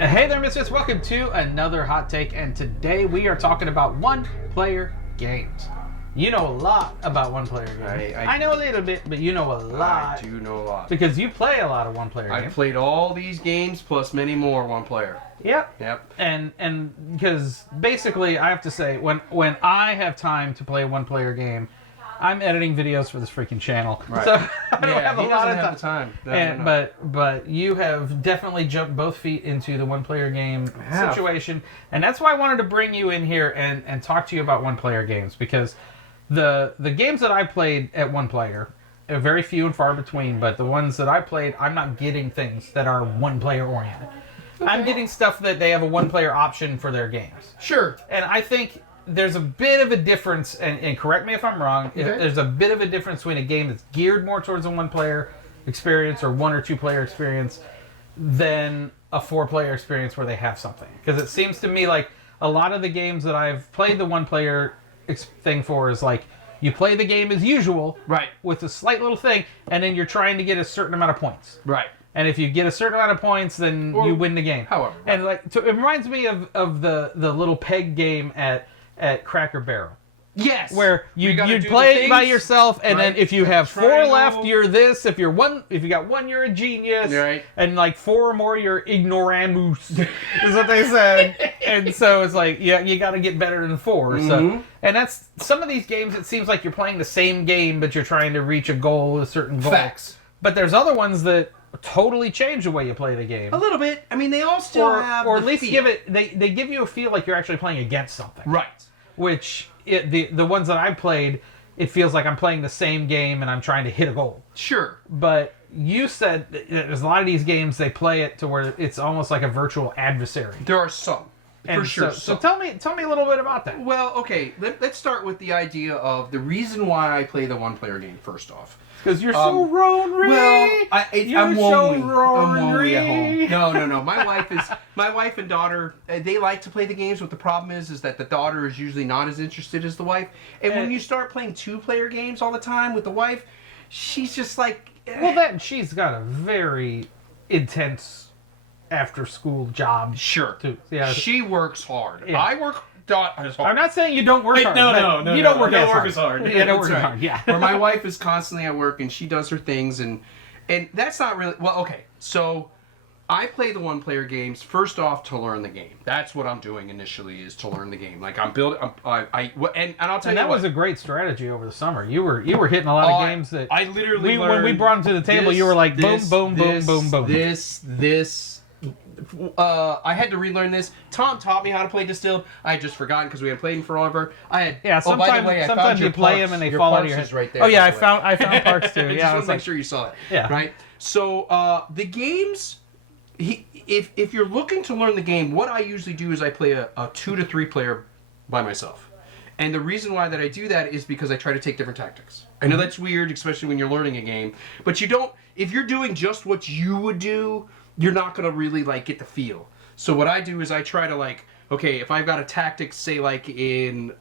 Hey there, Misfits. Welcome to another hot take, and today we are talking about one-player games. You know a lot about one-player games. I know a little bit, but you know a lot. I do know a lot. Because you play a lot of one-player games. I've played all these games plus many more one-player. Yep. And because basically, I have to say, when I have time to play a one-player game, I'm editing videos for this freaking channel, right. So I don't have a lot of time. But you have definitely jumped both feet into the one-player game situation, and that's why I wanted to bring you in here and talk to you about one-player games, because the games that I played at one-player are very few and far between, but the ones that I played, I'm not getting things that are one-player oriented. Okay. I'm getting stuff that they have a one-player option for their games. Sure. And I think there's a bit of a difference, and correct me if I'm wrong, okay. There's a bit of a difference between a game that's geared more towards a one-player experience or one- or two-player experience than a four-player experience where they have something. Because it seems to me like a lot of the games that I've played the one-player thing for is like, you play the game as usual, right, with a slight little thing, and then you're trying to get a certain amount of points. Right. And if you get a certain amount of points, then you win the game. However. And like, so it reminds me of the little peg game at Cracker Barrel. Yes. Where you'd play it by yourself, and then if you have four left, you're this. If you got one, you're a genius. Right. And like four or more, you're ignoramus. Is what they said. And so it's like, yeah, you got to get better than four. Mm-hmm. So, and that's some of these games. It seems like you're playing the same game, but you're trying to reach a goal, a certain goal. Facts. But there's other ones that totally change the way you play the game. A little bit. I mean, they all still have, or at least feel. give it. They give you a feel like you're actually playing against something. Right. Which the ones that I played, it feels like I'm playing the same game and I'm trying to hit a goal. Sure. But you said there's a lot of these games they play it to where it's almost like a virtual adversary. There are some. And for sure. So tell me a little bit about that. Well, okay. Let's start with the idea of the reason why I play the one-player game. First off, because you're so lonely. Well, I'm lonely. I'm lonely at home. No. My wife and daughter, they like to play the games, but the problem is that the daughter is usually not as interested as the wife. And when you start playing two-player games all the time with the wife, she's just like... Well, she's got a very intense after-school job. Sure. Too. Yeah. She works hard. Yeah. I work as hard. I'm not saying you don't work hard. No. You don't work as hard. You don't work as hard. Yeah. Where my wife is constantly at work and she does her things and that's not really well. Okay, so I play the one-player games first off to learn the game. That's what I'm doing initially is to learn the game. Like I'm building. And I'll tell you that was a great strategy over the summer. You were hitting a lot of games that I literally learned when we brought them to the table. You were like boom. This. I had to relearn this. Tom taught me how to play Distilled. I had just forgotten because we hadn't played him for forever. Sometimes you play them and they fall out of your head. Right there, oh yeah, I found Parks too. I just want to make sure you saw it. Yeah. Right. So the games, if you're looking to learn the game, what I usually do is I play a 2 to 3 player by myself. And the reason why that I do that is because I try to take different tactics. I know that's weird, especially when you're learning a game, but you don't. If you're doing just what you would do, you're not going to really like get the feel. So what I do is I try to like, okay, if I've got a tactic, say like in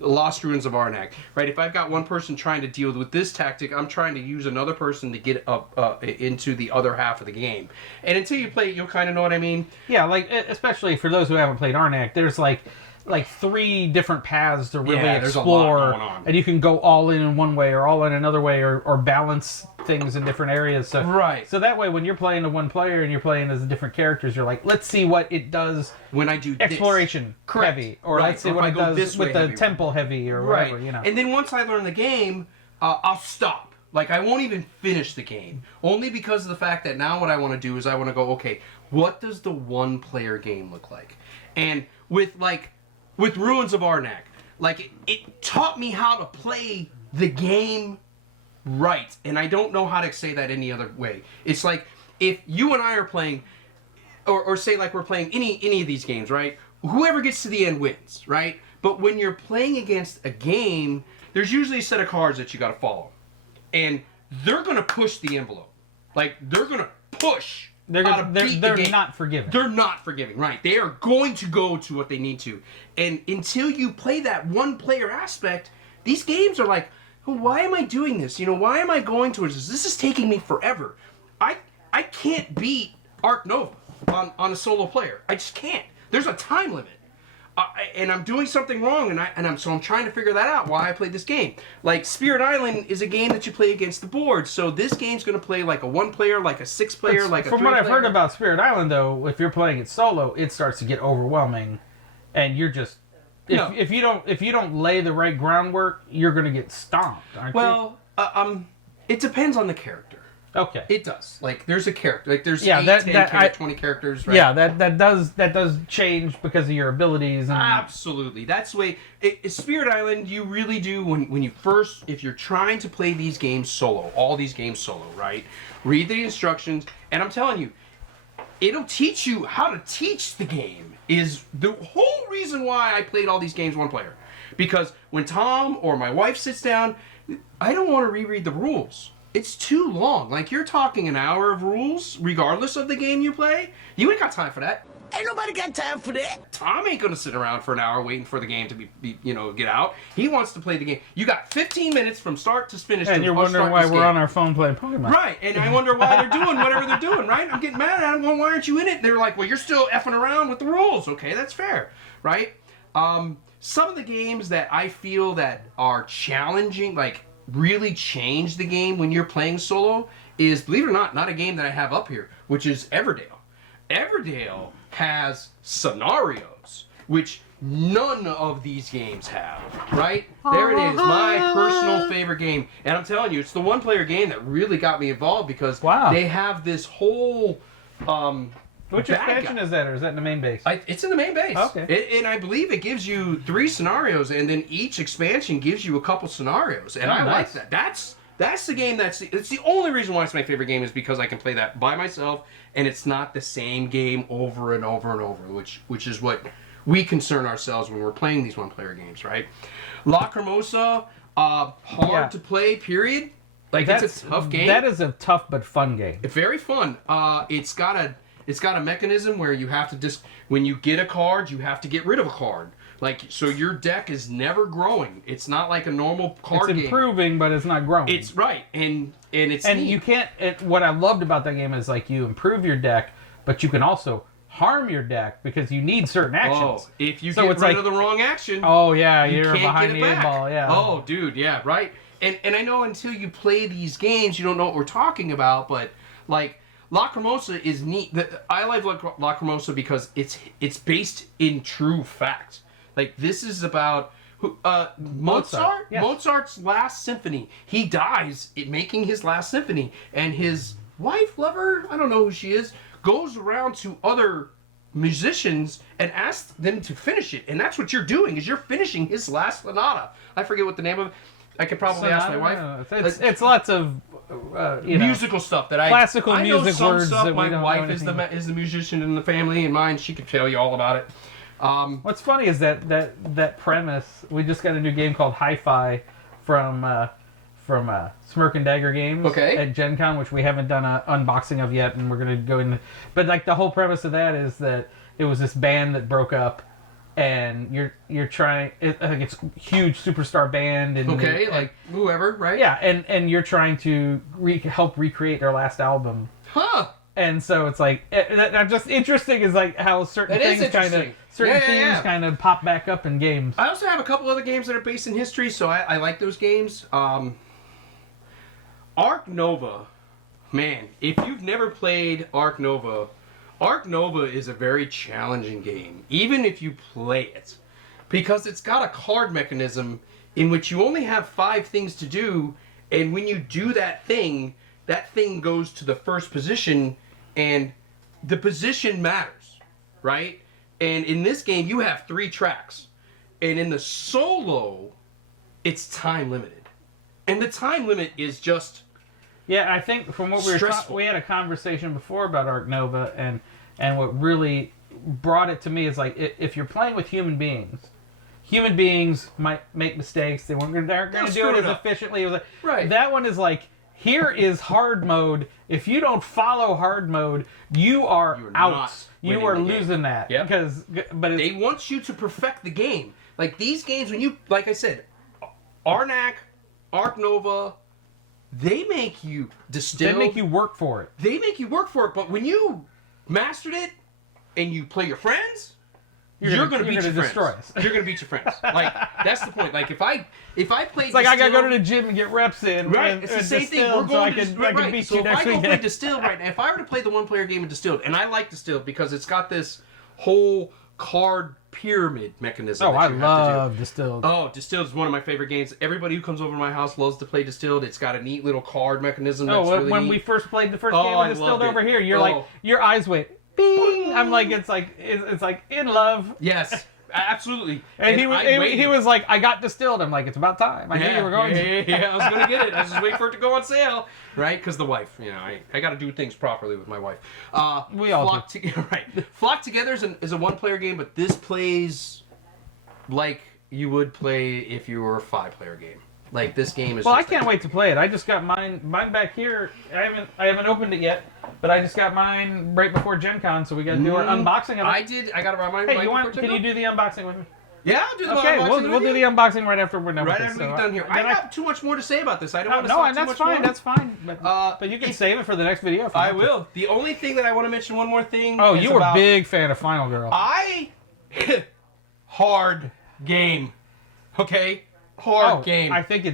Lost Ruins of Arnak, right? If I've got one person trying to deal with this tactic, I'm trying to use another person to get up into the other half of the game. And until you play it, you'll kind of know what I mean. Yeah, like especially for those who haven't played Arnak, there's like 3 different paths to really explore, there's a lot going on. And you can go all in one way or all in another way or balance things in different areas. So, right. So that way, when you're playing a one player and you're playing as different characters, you're like, let's see what it does when I do exploration heavy, or let's see what it does with the temple heavy or whatever. You know. And then once I learn the game, I'll stop. Like I won't even finish the game, only because of the fact that now what I want to do is I want to go, okay, what does the one player game look like? And with Ruins of Arnak, like it taught me how to play the game right, and I don't know how to say that any other way. It's like if you and I are playing, or say like we're playing any of these games, right? Whoever gets to the end wins, right? But when you're playing against a game, there's usually a set of cards that you got to follow, and they're gonna push the envelope, like they're gonna push. They're not forgiving. They're not forgiving, right? They are going to go to what they need to. And until you play that one-player aspect, these games are like, well, why am I doing this? You know, why am I going towards this? This is taking me forever. I can't beat Ark Nova. on a solo player. I just can't. There's a time limit. And I'm doing something wrong, and I'm trying to figure that out, why I played this game. Like, Spirit Island is a game that you play against the board, so this game's going to play like a 1-player, like a 6-player, like a 3-player. From what I've heard about Spirit Island, though, if you're playing it solo, it starts to get overwhelming, and you're just... If you don't lay the right groundwork, you're going to get stomped, aren't you? Well, it depends on the character. Okay. It does. Like, there's a character. Like, there's 20 characters, right? Yeah, that does change because of your abilities. And... Absolutely. That's the way... Spirit Island, you really do, when you first... If you're trying to play these games solo, all these games solo, right? Read the instructions, and I'm telling you, it'll teach you how to teach the game. Is the whole reason why I played all these games one player. Because when Tom or my wife sits down, I don't want to reread the rules. It's too long. Like, you're talking an hour of rules, regardless of the game you play. You ain't got time for that. Ain't nobody got time for that. Tom ain't gonna sit around for an hour waiting for the game to be get out. He wants to play the game. You got 15 minutes from start to finish. And you're wondering why we're on our phone playing Pokemon. Right, and I wonder why they're doing whatever they're doing, right? I'm getting mad at them, going, why aren't you in it? And they're like, well, you're still effing around with the rules. Okay, that's fair, right? Some of the games that I feel that are challenging, like, really change the game when you're playing solo is, believe it or not a game that I have up here, which is Everdale. Everdale has scenarios, which none of these games have, right? There it is, my personal favorite game. And I'm telling you, it's the one-player game that really got me involved because they have this whole... Which expansion is that, or is that in the main base? It's in the main base. Okay. And I believe it gives you 3 scenarios, and then each expansion gives you a couple scenarios. And I like that. That's the game it's the only reason why it's my favorite game is because I can play that by myself, and it's not the same game over and over and over, which is what we concern ourselves when we're playing these one-player games, right? Lacrimosa, hard to play, period. Like, it's a tough game. That is a tough but fun game. It's very fun. It's got a mechanism where you have to when you get a card, you have to get rid of a card. Like, so your deck is never growing. It's not like a normal card game. It's improving, but it's not growing. It's right, and it's and neat. You can't. What I loved about that game is like you improve your deck, but you can also harm your deck because you need certain actions. Oh, if you get rid of the wrong action, you're behind the 8 ball. Yeah. Oh, dude, yeah, right. And I know until you play these games, you don't know what we're talking about, but like. Lacrimosa is neat. I like Lacrimosa because it's based in true fact. Like, this is about Mozart. Yes. Mozart's last symphony. He dies making his last symphony, and his wife, lover, I don't know who she is, goes around to other musicians and asks them to finish it. And that's what you're doing, is you're finishing his last sonata. I forget what the name of it. I could probably ask my wife. It's lots of musical stuff that classical know music some words stuff. that we my don't wife know is the musician in the family, and mine, she could tell you all about it. What's funny is that premise. We just got a new game called Hi-Fi from Smirk and Dagger Games at Gen Con, which we haven't done an unboxing of yet, and we're gonna go in. But like the whole premise of that is that it was this band that broke up. And you're trying. I think it's a huge superstar band. And like whoever, right? Yeah, and you're trying to help recreate their last album. Huh. And so it's like just interesting is like how certain things themes kind of pop back up in games. I also have a couple other games that are based in history, so I like those games. Ark Nova, man, if you've never played Ark Nova is a very challenging game, even if you play it, because it's got a card mechanism in which you only have 5 things to do, and when you do that thing goes to the first position, and the position matters, right? And in this game, you have 3 tracks, and in the solo, it's time limited, and the time limit is just... Yeah, I think from what we had a conversation before about Ark Nova, and what really brought it to me is like if you're playing with human beings might make mistakes. They aren't going to do it as efficiently. It was like, right. That one is like, here is hard mode. If you don't follow hard mode, you are out. You are losing that. Yep. But they want you to perfect the game. Like these games, when you, like I said, Arnak, Ark Nova. They make you distill. They make you work for it. But when you mastered it, and you play your friends, you're gonna beat your friends. Destroy us. You're gonna beat your friends. Like that's the point. Like if I played, it's like I gotta go to the gym and get reps in. Right, and, it's the same thing. We're going so I to can, I can beat so you if next I go weekend. play Distilled right now, if I were to play the one-player game of Distilled, and I like Distilled because it's got this whole card pyramid mechanism. Oh, that I you have to love do. Distilled. Oh, Distilled is one of my favorite games. Everybody who comes over to my house loves to play Distilled. It's got a neat little card mechanism. That's really when neat. we first played the first Oh, game I of Distilled loved over it. here, you're Oh. like your eyes went bing. I'm like it's like in love. Yes, absolutely. And he waited. was like, I got Distilled. I'm like, it's about time. I knew you were going to. Yeah, I was going to get it. I was just waiting for it to go on sale. Right? Because the wife, I got to do things properly with my wife. We all do. Right. Flock Together is a one-player game, but this plays like you would play if you were a 5-player game. Like this game is. Well, I can't wait to play it. I just got mine back here. I haven't opened it yet, but I just got mine right before Gen Con, so we got to do our unboxing of it. I got to remind Hey, can you do the unboxing with me? Yeah, I'll do the Okay, unboxing. we'll do the unboxing right after we're done right with after this. we get done here. I got too much more to say about this. I don't want to no, talk and too that's much fine. more. That's fine. But you can save it for the next video. If you I want to. will. The only thing that I want to mention, one more thing. Oh, is you were about, a big fan of Final Girl. Hard game. Okay? Hard game. I think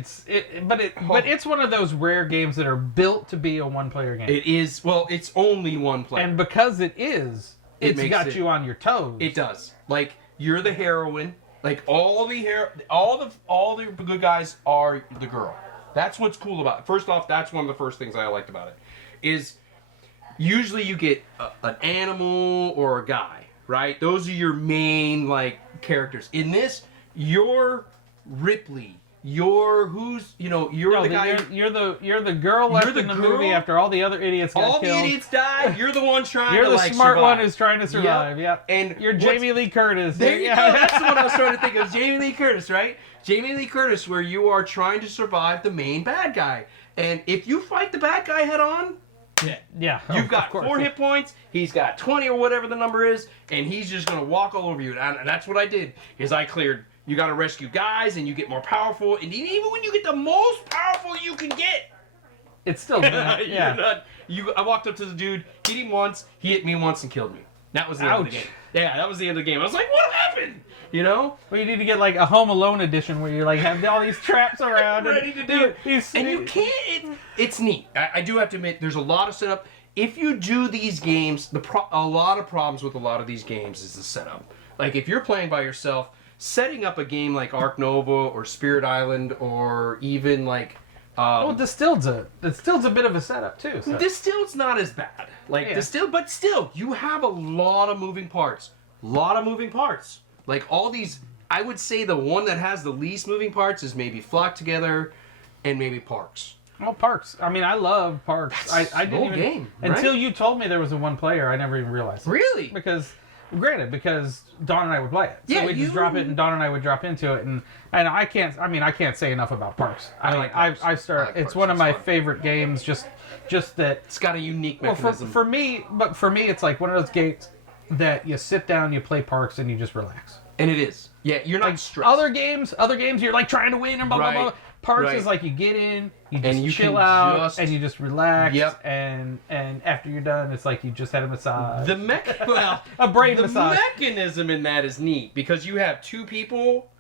but it's one of those rare games that are built to be a one-player game. It is. Well, it's only one player. And because it's makes got you on your toes. It does. Like you're the heroine. Like all the good guys are the girl. That's what's cool about it. First off, that's one of the first things I liked about it. Is usually you get an animal or a guy, right? Those are your main characters. In this, you're Ripley. You're the guy. You're the girl left in the movie after all the other idiots got killed. All the idiots died. You're the one trying You're to the smart survive. one who's trying to survive. Yep. And you're Jamie Lee Curtis. There you go. That's the one I was trying to think of. Jamie Lee Curtis, right? Jamie Lee Curtis, where you are trying to survive the main bad guy. And if you fight the bad guy head on, yeah, you've got 4 hit points. He's got 20 or whatever the number is, and he's just gonna walk all over you. And that's what I did. Is I cleared. You got to rescue guys, and you get more powerful. And even when you get the most powerful you can get, it's still good. Yeah. I walked up to the dude, hit him once, he hit me once, and killed me. That was the end of the game. Yeah, that was the end of the game. I was like, what happened? Well, you need to get a Home Alone edition where you have all these traps around. Ready to do it. And you can't. It's neat. I do have to admit, there's a lot of setup. If you do these games, a lot of problems with a lot of these games is the setup. Like if you're playing by yourself, setting up a game like Ark Nova or Spirit Island or even Distilled's a bit of a setup too. So. Distilled's not as bad. Distilled, but still, you have a lot of moving parts. Like all these, I would say the one that has the least moving parts is maybe Flock Together and maybe Parks. Oh, Parks. I mean, I love Parks. I didn't even, game, right? Until you told me there was a one player, I never even realized. Really? Because Dawn and I would play it. So Yeah, we'd just drop it, and Dawn and I would drop into it, and I can't say enough about Parks. It's one of my favorite games. Just that it's got a unique well, mechanism. for me, it's like one of those games that you sit down, you play Parks, and you just relax. And it is. Yeah, you're not stressed. Other games, you're trying to win and blah blah blah. Parks is like you get in, you just chill out, and you just relax. Yep. And after you're done, it's like you just had a massage. A brain massage. The mechanism in that is neat because you have 2 people,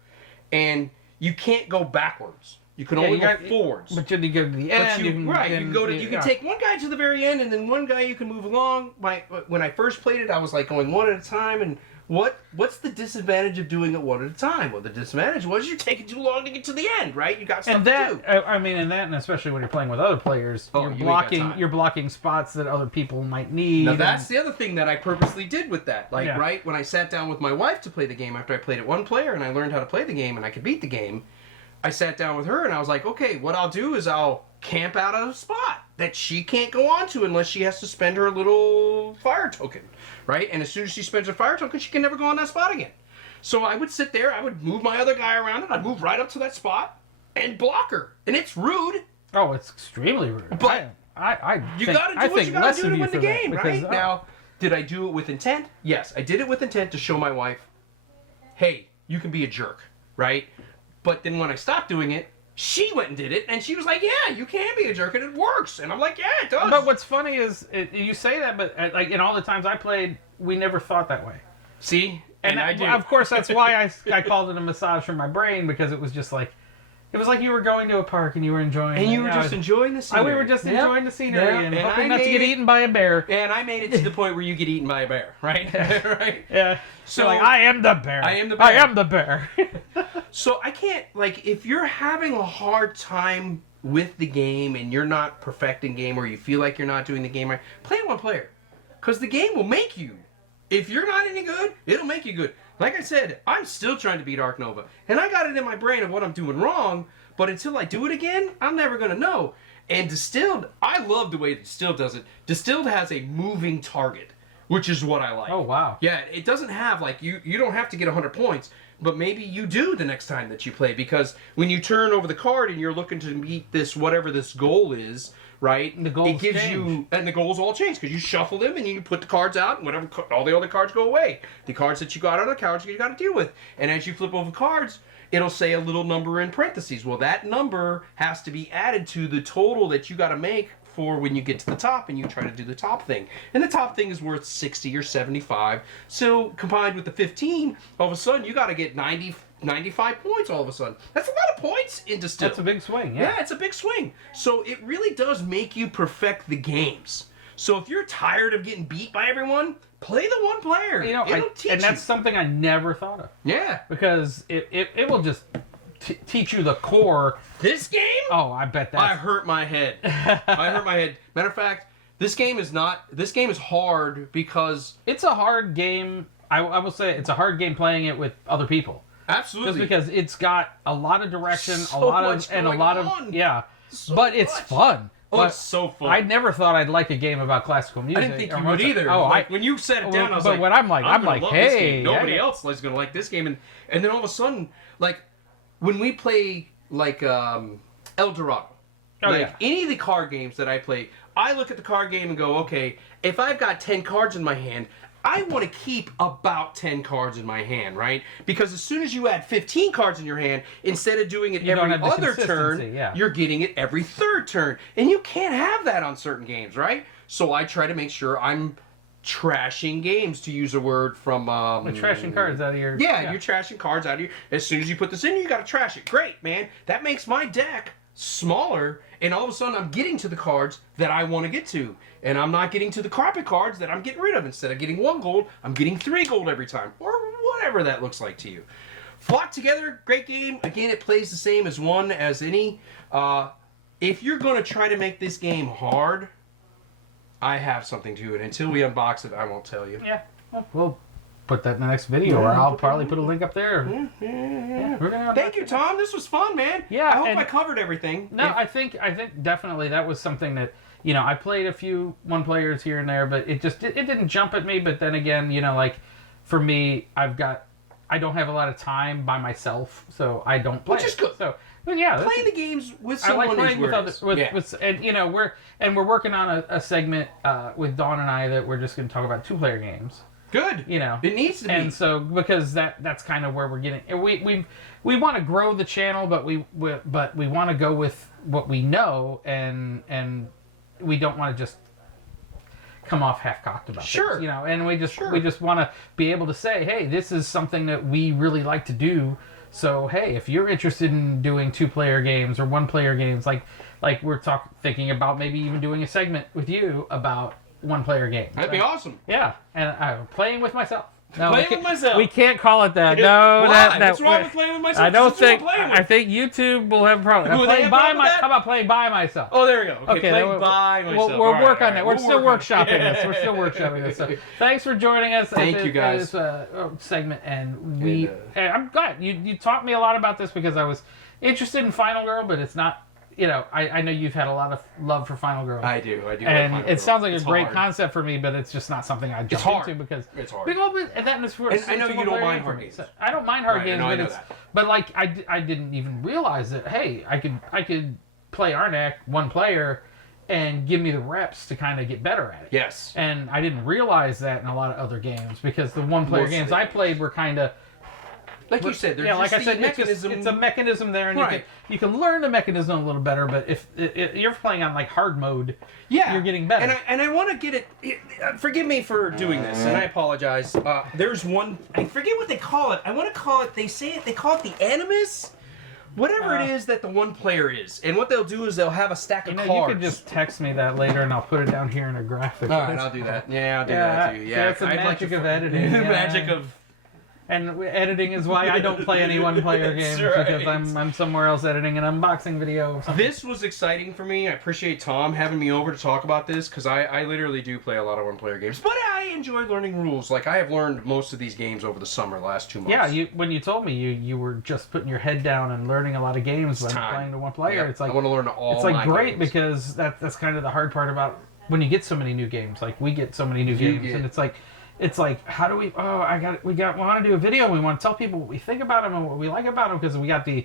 and you can't go backwards. You can only go forwards. But then you go to the end. You can take one guy to the very end, and then one guy you can move along. When I first played it, I was going one at a time, and what's the disadvantage of doing it one at a time? Well, the disadvantage was you're taking too long to get to the end, right? You got stuff to do. And especially when you're playing with other players, you're blocking spots that other people might need. Now that's the other thing that I purposely did with that. Right when I sat down with my wife to play the game after I played it one player and I learned how to play the game and I could beat the game, I sat down with her and I was like, okay, what I'll do is I'll camp out at a spot that she can't go onto unless she has to spend her little fire token, right? And as soon as she spends her fire token, she can never go on that spot again. So I would sit there, I would move my other guy around, and I'd move right up to that spot and block her. And it's rude. Oh, it's extremely rude. But you got to do what you got to do to win the game, right? Now, did I do it with intent? Yes, I did it with intent to show my wife, hey, you can be a jerk, right? But then when I stopped doing it, She went and did it, and she was like, "Yeah, you can be a jerk, and it works." And I'm like, "Yeah, it does." But what's funny is you say that, but like in all the times I played, we never thought that way. See, And I do. of course, that's why I called it a massage for my brain, because it was just like, it was like you were going to a park and you were enjoying And it. you were just enjoying the scenery. We were just enjoying the scenery and And hoping I not to made get it- eaten by a bear. And I made it to the point where you get eaten by a bear, right? right. Yeah. So So like, I am the bear. I am the bear. I am the bear. So I can't, like, if you're having a hard time with the game and you're not perfecting game, or you feel like you're not doing the game right, play it one player. Because the game will make you. If you're not any good, it'll make you good. Like I said, I'm still trying to beat Ark Nova. And I got it in my brain of what I'm doing wrong, but until I do it again, I'm never going to know. And Distilled, I love the way Distilled does it. Distilled has a moving target, which is what I like. Oh, wow. Yeah, it doesn't have, like, you don't have to get 100 points, but maybe you do the next time that you play, because when you turn over the card and you're looking to meet this, whatever this goal is, right? The goals it gives change. you, and the goals all change, because you shuffle them and you put the cards out, and whatever, all the other cards go away. The cards that you got are the cards you got to deal with. And as you flip over cards, it'll say a little number in parentheses. Well, that number has to be added to the total that you got to make for when you get to the top and you try to do the top thing. And the top thing is worth 60 or 75. So combined with the 15, all of a sudden you got to get 90, 95 points all of a sudden. That's a lot of points in Distilled. That's a big swing, Yeah, it's a big swing. So it really does make you perfect the games. So if you're tired of getting beat by everyone, play the one player. You know, It'll teach and that's you. something I never thought of. Yeah. Because it will just teach you the core. This game? Oh, I bet that's... I hurt my head. I hurt my head. Matter of fact, this game is hard because... It's a hard game. I will say it's a hard game playing it with other people. Absolutely. Just because it's got a lot of direction, So a lot much of, and a going lot on. of, yeah. So But it's much. fun. Oh, But it's so fun. I never thought I'd like a game about classical music. I didn't think or you would Mozart. either. Oh, Like, when you set it down, I was but like, what I'm like, I'm gonna like, love this hey, game. Nobody yeah. else is going to like this game. And then all of a sudden, like, when we play, like, El Dorado, Oh, like, yeah. any of the card games that I play, I look at the card game and go, okay, if I've got 10 cards in my hand, I want to keep about 10 cards in my hand, right? Because as soon as you add 15 cards in your hand, instead of doing it You don't every have the other turn, consistency, yeah. you're getting it every third turn. And you can't have that on certain games, right? So I try to make sure I'm trashing games, to use a word from... Like trashing cards out of your... Yeah, you're trashing cards out of your... As soon as you put this in, you got to trash it. Great, man. That makes my deck smaller, and all of a sudden I'm getting to the cards that I want to get to. And I'm not getting to the carpet cards that I'm getting rid of. Instead of getting 1 gold, I'm getting 3 gold every time. Or whatever that looks like to you. Flock Together, great game. Again, it plays the same as one as any. If you're going to try to make this game hard, I have something to it. Until we unbox it, I won't tell you. Yeah. Well, we'll put that in the next video, or I'll probably put a link up there. Yeah. We're gonna Thank you, Tom. This was fun, man. Yeah, I hope and- I covered everything. No, If- I think definitely that was something that, you know, I played a few one players here and there, but it didn't jump at me. But then again, you know, like for me, I don't have a lot of time by myself, so I don't play. Which is good. So, but yeah, playing the games with I someone like playing is with where it others. is. With, Yeah. with, and you know, we're working on a segment with Dawn and I that we're just going to talk about 2-player games. Good. You know, It needs to be. And so because that's kind of where we're getting. We want to grow the channel, but we want to go with what we know, and we don't want to just come off half-cocked about Sure. things, you know. And we just Sure. want to be able to say, hey, this is something that we really like to do. So hey, if you're interested in doing 2-player games or 1-player games, like we're thinking about maybe even doing a segment with you about 1-player games. That'd be awesome. Yeah, and playing with myself. No, Playing we with can't- myself. We can't call it that. No, Why? that What's wrong with playing with myself? I don't That's what I'm think. playing with. I think YouTube will have a problem. Will they Playing have by problem with that? How about playing by myself? Oh, there we go. Okay, then play by myself. We'll All right, work all on right. that. We're We'll still work on workshopping it. this. We're still workshopping this. So, thanks for joining us. Thank at you, guys. This segment, and I'm glad you taught me a lot about this because I was interested in Final Girl, but it's not. You know, I know you've had a lot of love for Final Girl. I do. like And Final it Girl. sounds like It's a great hard. concept for me, but it's just not something I jump hard. into because It's hard. And that is for And I know you don't mind for hard me. games. So I don't mind hard Right, games, no, I but know it's that. but like I didn't even realize that hey I could play Arnak 1 player and give me the reps to kind of get better at it. Yes. And I didn't realize that in a lot of other games because the 1-player Most of games the I games. played were kind of Like you said, there's yeah, like just I said, the mechanism. it's a mechanism there, and Right. you can learn the mechanism a little better. But if you're playing on like hard mode, Yeah, you're getting better. And I want to get it. Forgive me for doing this, and I apologize. There's one. I forget what they call it. I want to call it. They call it the animus. Whatever it is that the one player is, and what they'll do is they'll have a stack of cards. You can just text me that later, and I'll put it down here in a graphic. All right, I'll do that. Yeah, I'll do that too. Yeah, that's the magic of editing. The Yeah. magic of. And editing is why I don't play any one-player games, right. because I'm somewhere else editing an unboxing video. Or something. This was exciting for me. I appreciate Tom having me over to talk about this because I literally do play a lot of one-player games, but I enjoy learning rules. Like I have learned most of these games over the summer, last 2 months. Yeah, when you told me you were just putting your head down and learning a lot of games when playing the one player, Yep. it's like I want to learn all. it's like my great games. because that's kind of the hard part about when you get so many new games. Like we get so many new games, and it's like how do we? Oh, we want to do a video. We want to tell people what we think about them and what we like about them because we got the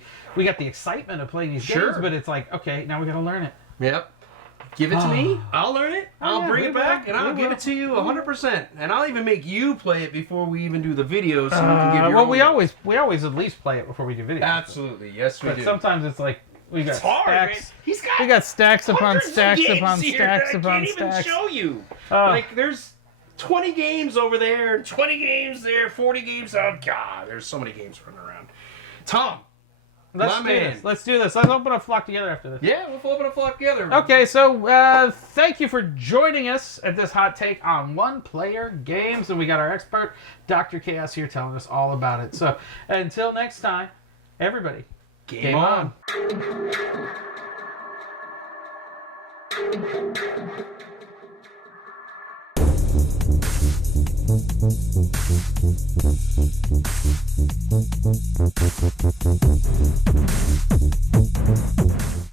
excitement of playing these games. But it's like okay, now we got to learn it. Yep. Give it to me. I'll learn it. I'll bring it back, and I'll give it to you 100%. And I'll even make you play it before we even do the video, so you can give your own. we always at least play it before we do videos. Absolutely, yes, we But do. sometimes it's like we got It's hard, stacks. man. He's got We got stacks upon hundreds of stacks games upon here stacks that upon I can't stacks. even show you. Like there's 20 games over there, 20 games there, 40 games. Oh God, there's so many games running around. Tom, Let's do this. Let's open a flock together after this. yeah, we'll flip it a flock together. Okay, so thank you for joining us at this hot take on one-player games, and we got our expert, Dr. Chaos, here telling us all about it. So until next time, everybody, Game on.